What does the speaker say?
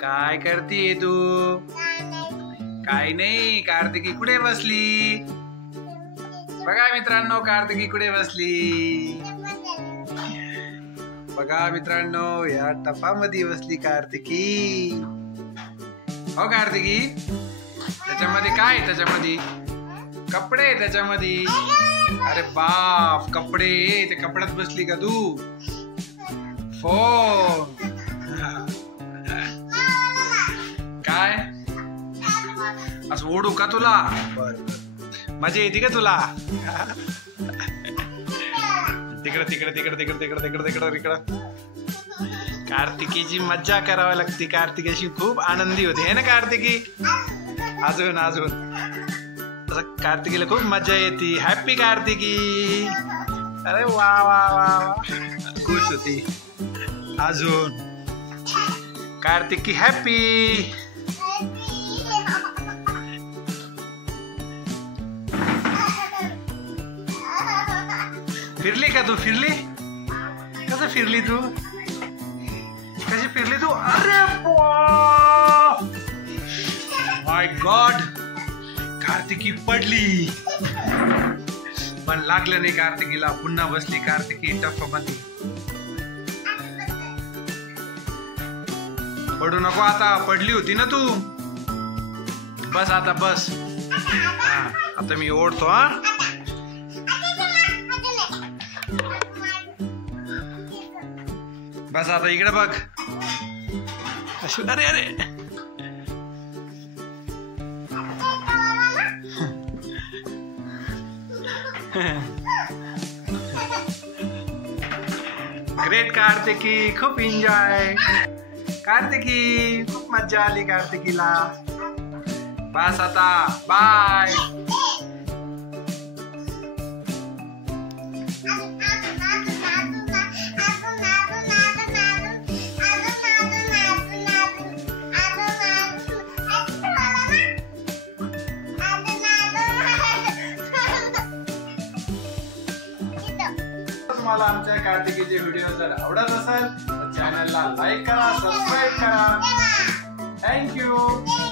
काय करतीये तू? काय नाही. कार्तिकी कुठे बसली? बघा मित्रांनो, कार्तिकी कुठे बसली? बघा मित्रांनो, या टपामध्ये बसली कार्तिकी. हो कार्तिकी, त्याच्यामध्ये काय? त्याच्यामध्ये कपडे. त्याच्यामध्ये अरे बाप, कपडे. त्या कपड्यात बसली का तू? फोन. काय असं ओढू का तुला? बर मजा येते का तुला? तिकडे तिकडे तिकडे तिकडे तिकडे तिकडे तिकडे तिकडं. कार्तिकीची मज्जा करावी लागते. कार्तिकीची खूप आनंदी होते है ना कार्तिकी? अजून अजून कार्तिकीला खूप मजा येते. हॅपी कार्तिकी. अरे वा वा वा वा, खुश होती. अजून कार्तिकी हॅपी. फिरली का तू? फिरली? कसं फिरली तू? कशी फिरली तू? अरे माय गॉड, कार्तिकी पडली पण लागलं नाही कार्तिकीला. पुन्हा बसली कार्तिकी टप्पामध्ये. पडू नको आता. पडली होती ना तू. बस आता बस. आता मी ओढतो. बस आता इकडे बघ. अरे अरे ग्रेट कार्तिकी. खूप एन्जॉय कार्तिकी. खूप मजा आली कार्तिकीला. बस आता बाय. तुम्हाला आमच्या कार्तिकीचे व्हिडिओ जर आवडत असेल तर चॅनलला लाईक करा, सबस्क्राईब करा. थँक्यू.